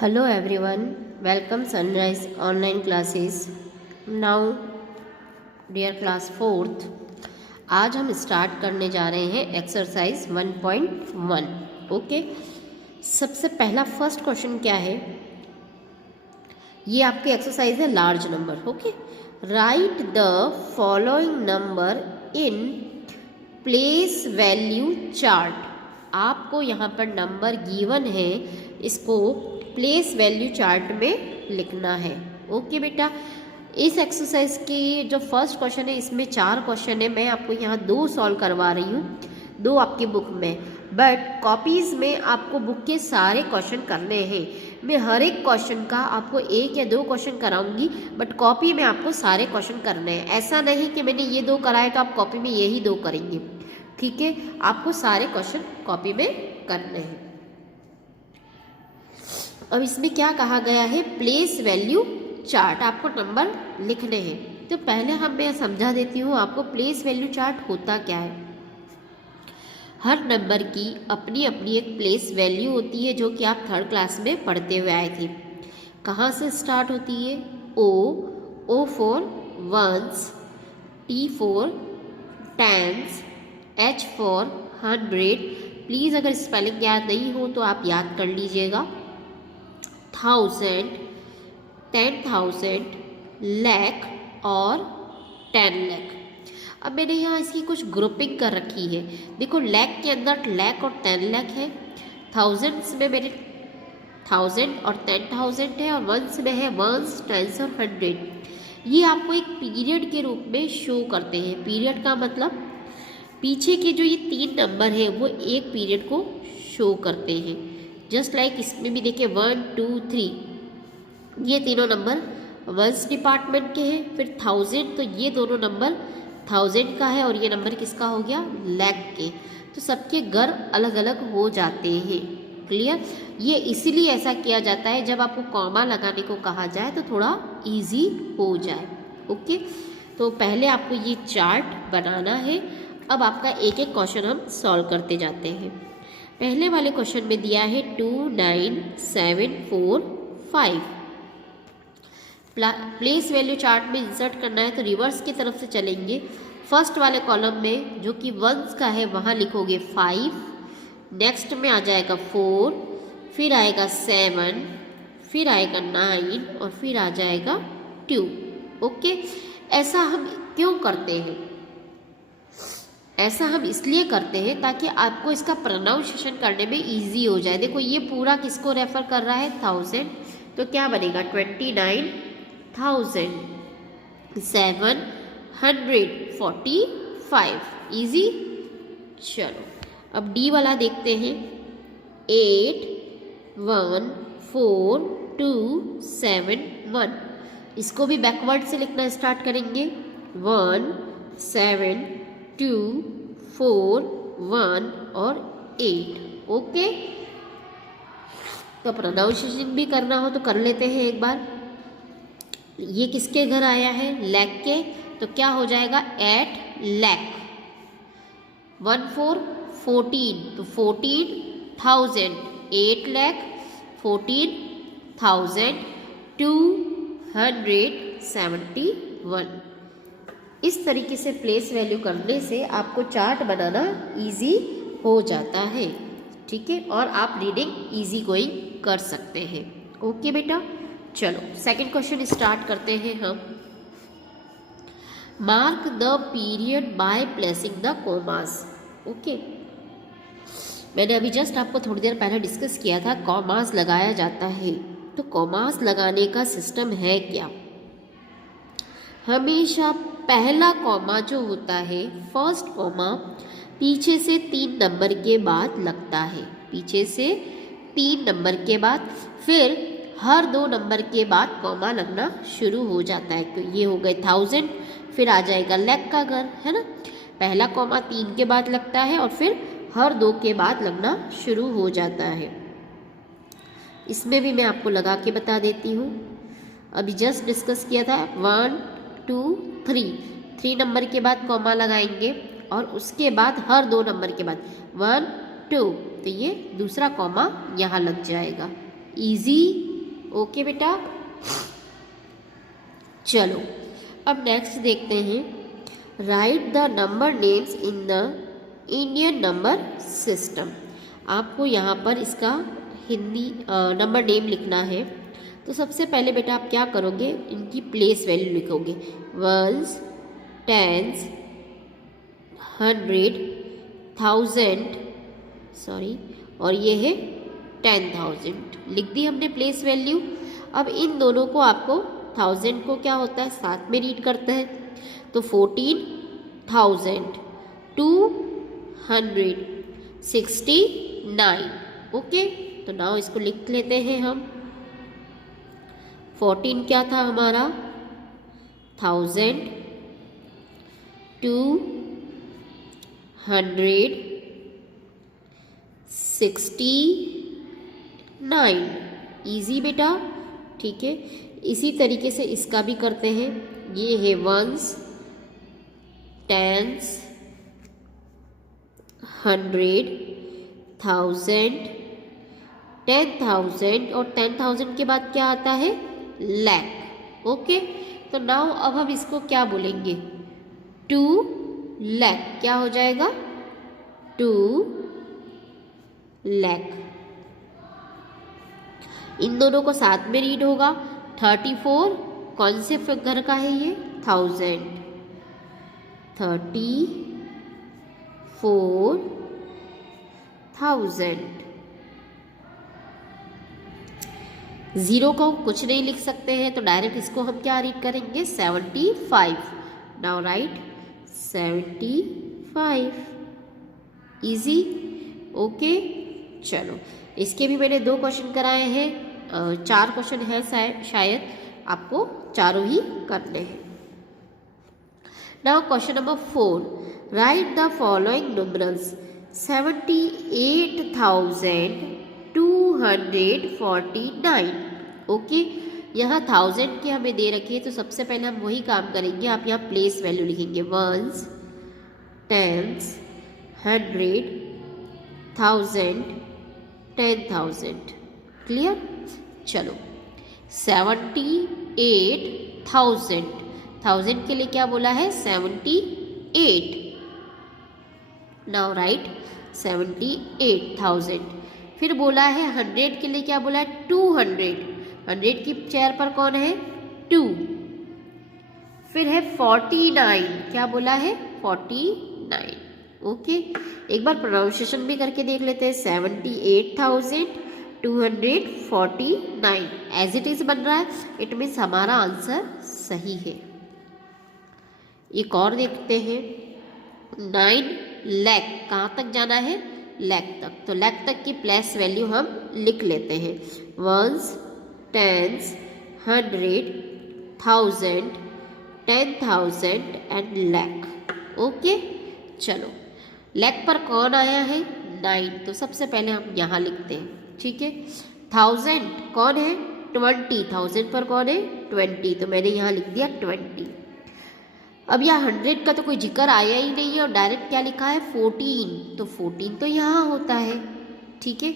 Hello everyone, welcome Sunrise online classes. Now dear class 4th, आज हम start करने जा रहे हैं एक्सरसाइज 1.1. ओके, सबसे पहला फर्स्ट क्वेश्चन क्या है? ये आपकी एक्सरसाइज है large number. Okay, right the following number in place value chart. आपको यहाँ पर नंबर गिवन है, इसको प्लेस वैल्यू चार्ट में लिखना है. ओके बेटा, इस एक्सरसाइज की जो फर्स्ट क्वेश्चन है इसमें 4 क्वेश्चन है. मैं आपको यहाँ 2 सॉल्व करवा रही हूँ, 2 आपकी बुक में, बट कॉपीज़ में आपको बुक के सारे क्वेश्चन करने हैं. मैं हर एक क्वेश्चन का आपको 1 या 2 क्वेश्चन कराऊंगी, बट कॉपी में आपको सारे क्वेश्चन करने हैं. ऐसा नहीं कि मैंने ये 2 कराए तो आप कॉपी में यही 2 करेंगे. ठीक है, आपको सारे क्वेश्चन कॉपी में करने हैं. अब इसमें क्या कहा गया है? Place value chart. आपको नंबर लिखने हैं. तो पहले मैं समझा देती हूँ आपको प्लेस वैल्यू चार्ट होता क्या है. हर नंबर की अपनी अपनी एक प्लेस वैल्यू होती है, जो कि आप 3rd क्लास में पढ़ते हुए आए थे. कहाँ से स्टार्ट होती है? O for ones, T for tens, H for 100. Please अगर स्पेलिंग याद नहीं हो तो आप याद कर लीजिएगा. 1000, 10,000, लाख और 10 लाख. अब मैंने यहाँ इसकी कुछ ग्रुपिंग कर रखी है. देखो, लाख के अंदर लाख और 10 लाख है, थाउजेंड्स में मेरे 1000 और 10,000 है, और वंस में है वंस, टेंस और 100. ये आपको एक पीरियड के रूप में शो करते हैं. पीरियड का मतलब पीछे के जो ये 3 नंबर है वो एक पीरियड को शो करते हैं. जस्ट लाइक इसमें भी देखिए 1, 2, 3, ये तीनों नंबर वंस डिपार्टमेंट के हैं. फिर 1000, तो ये दोनों नंबर 1000 का है, और ये नंबर किसका हो गया? लाख के. तो सबके घर अलग अलग हो जाते हैं. क्लियर? ये इसीलिए ऐसा किया जाता है, जब आपको कॉमा लगाने को कहा जाए तो थोड़ा इजी हो जाए. ओके, तो पहले आपको ये चार्ट बनाना है. अब आपका एक एक क्वेश्चन हम सॉल्व करते जाते हैं. पहले वाले क्वेश्चन में दिया है 2, 9, 7, 4, 5. प्लेस वैल्यू चार्ट में इंसर्ट करना है तो रिवर्स की तरफ से चलेंगे. फर्स्ट वाले कॉलम में जो कि वंस का है वहाँ लिखोगे 5, नेक्स्ट में आ जाएगा 4, फिर आएगा 7, फिर आएगा 9 और फिर आ जाएगा 2. ओके, ऐसा हम क्यों करते हैं? ऐसा हम इसलिए करते हैं ताकि आपको इसका प्रोनाउंसिएशन करने में इजी हो जाए. देखो, ये पूरा किसको रेफर कर रहा है? 1000. तो क्या बनेगा? 29,000, 745. इजी. चलो, अब डी वाला देखते हैं. 8, 1, 4, 2, 7, 1. इसको भी बैकवर्ड से लिखना स्टार्ट करेंगे. 1, 7, 2, 4, 1 और 8. ओके, तो प्रोनाउंसिएशन भी करना हो तो कर लेते हैं एक बार. ये किसके घर आया है? लाख के. तो क्या हो जाएगा? 8 लाख. 1, 4, 14, तो 14,000. 8 लाख, 14,000, 271. इस तरीके से प्लेस वैल्यू करने से आपको चार्ट बनाना इजी हो जाता है. ठीक है, और आप रीडिंग इजी गोइंग कर सकते हैं. ओके बेटा, चलो सेकंड क्वेश्चन स्टार्ट करते हैं हम. Mark the period by placing the commas. Okay, मैंने अभी जस्ट आपको थोड़ी देर पहले डिस्कस किया था कॉमास लगाया जाता है. तो कॉमास लगाने का सिस्टम है क्या? हमेशा पहला कॉमा जो होता है, फर्स्ट कॉमा, पीछे से 3 नंबर के बाद लगता है. पीछे से 3 नंबर के बाद फिर हर 2 नंबर के बाद कॉमा लगना शुरू हो जाता है. तो ये हो गए 1000, फिर आ जाएगा लाख का घर, है ना. पहला कॉमा 3 के बाद लगता है और फिर हर 2 के बाद लगना शुरू हो जाता है. इसमें भी मैं आपको लगा के बता देती हूँ. अभी जस्ट डिस्कस किया था 1, 2, 3 नंबर के बाद कॉमा लगाएंगे, और उसके बाद हर 2 नंबर के बाद 1, 2, तो ये दूसरा कॉमा यहाँ लग जाएगा. इजी ओके बेटा, चलो अब नेक्स्ट देखते हैं, right the number names in the Indian number system. आपको यहाँ पर इसका हिंदी नंबर नेम लिखना है। तो सबसे पहले बेटा आप क्या करोगे, इनकी प्लेस वैल्यू लिखोगे, वंस, टेंस, 100, 1000, सॉरी, और ये है 10,000। लिख दी हमने प्लेस वैल्यू। अब इन दोनों को आपको 1000 को क्या होता है साथ में रीड करते हैं, तो 14,000, 269। ओके, तो नाउ इसको लिख लेते हैं हम। 14 क्या था हमारा, 1000, 269। इजी बेटा, ठीक है। इसी तरीके से इसका भी करते हैं। ये है वंस, टेंस, 100, 1000, 10,000 और 10,000 के बाद क्या आता है, लैख। ओके, तो नाउ अब हम इसको क्या बोलेंगे, 2 लाख। क्या हो जाएगा, 2 लाख। इन दोनों को साथ में रीड होगा। 34 कौन से फिगर का है ये, 1000, 34,000। जीरो को कुछ नहीं लिख सकते हैं, तो डायरेक्ट इसको हम क्या रीड करेंगे, 75। Now right 75। Easy, okay. चलो, इसके भी मैंने 2 क्वेश्चन कराए हैं, 4 क्वेश्चन है शायद, आपको चारों ही करने हैं। Now question number 4, right the following numerals 78,249। Okay, यहाँ 1000 की हमें दे रखी है, तो सबसे पहले हम वही काम करेंगे। आप यहाँ प्लेस वैल्यू लिखेंगे, वंस, टेंस, 100, 1000, 10,000। क्लियर। चलो, 78,000, 1000 के लिए क्या बोला है, 78। Now right 78,000। फिर बोला है 100 के लिए क्या बोला है, 200। 100 की चेयर पर कौन है, 2। फिर है 49, क्या बोला है, 49। ओके, एक बार प्रोनाउंसिएशन भी करके देख लेते हैं। 78,249 एज इट इज बन रहा है, इट मीन्स हमारा आंसर सही है। एक और देखते हैं, 9 लाख, कहाँ तक जाना है, लाख तक। तो लाख तक की प्लेस वैल्यू हम लिख लेते हैं, ones, tens, 100, 1000, 10,000 and lakh. Okay, चलो, लाख पर कौन आया है, 9, तो सबसे पहले हम यहाँ लिखते हैं, ठीक है। 1000 कौन है, 20, 1000 पर कौन है, 20, तो मैंने यहाँ लिख दिया 20। अब यहाँ 100 का तो कोई जिक्र आया ही नहीं है, और डायरेक्ट क्या लिखा है, 14, तो 14 तो यहाँ होता है, ठीक है।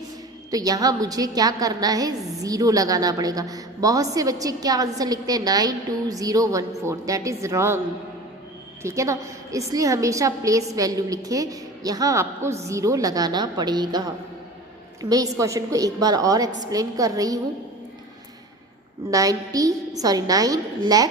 तो यहाँ मुझे क्या करना है, 0 लगाना पड़ेगा। बहुत से बच्चे क्या आंसर लिखते हैं, 92014, दैट इज़ रॉन्ग, ठीक है ना। इसलिए हमेशा प्लेस वैल्यू लिखे, यहाँ आपको 0 लगाना पड़ेगा। मैं इस क्वेश्चन को एक बार और एक्सप्लेन कर रही हूँ। 9 लाख,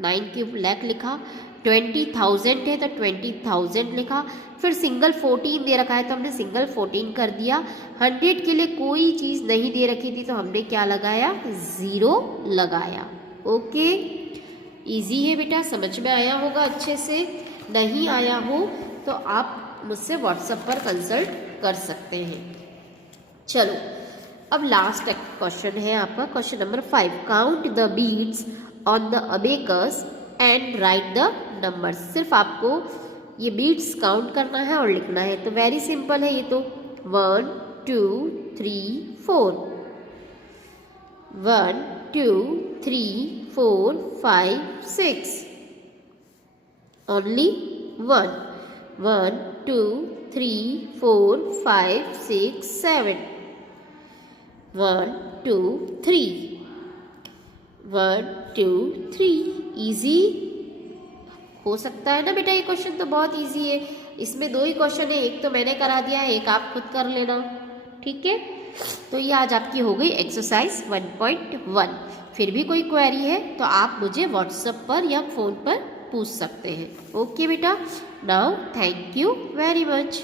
9 की लाख लिखा, 20,000 है तो 20,000 लिखा, फिर सिंगल 14 दे रखा है तो हमने सिंगल 14 कर दिया। 100 के लिए कोई चीज़ नहीं दे रखी थी तो हमने क्या लगाया, 0 लगाया। ओके, इजी है बेटा, समझ में आया होगा अच्छे से। नहीं आया हो तो आप मुझसे व्हाट्सएप पर कंसल्ट कर सकते हैं। चलो, अब लास्ट क्वेश्चन है आपका, question number 5, count the beads on the abacus and write the numbers. सिर्फ आपको ये बीट्स काउंट करना है और लिखना है, तो वेरी सिंपल है ये तो। 1 2 3 4, 1 2 3 4 5 6, ओनली 1 1 2 3 4 5 6 7, 1 2 3, 1 2 3। इजी हो सकता है ना बेटा, ये क्वेश्चन तो बहुत इजी है। इसमें 2 ही क्वेश्चन है, एक तो मैंने करा दिया है, एक आप खुद कर लेना। ठीक है, तो ये आज आपकी हो गई एक्सरसाइज 1.1। फिर भी कोई क्वेरी है तो आप मुझे व्हाट्सएप पर या फ़ोन पर पूछ सकते हैं। ओके बेटा, now thank you very much.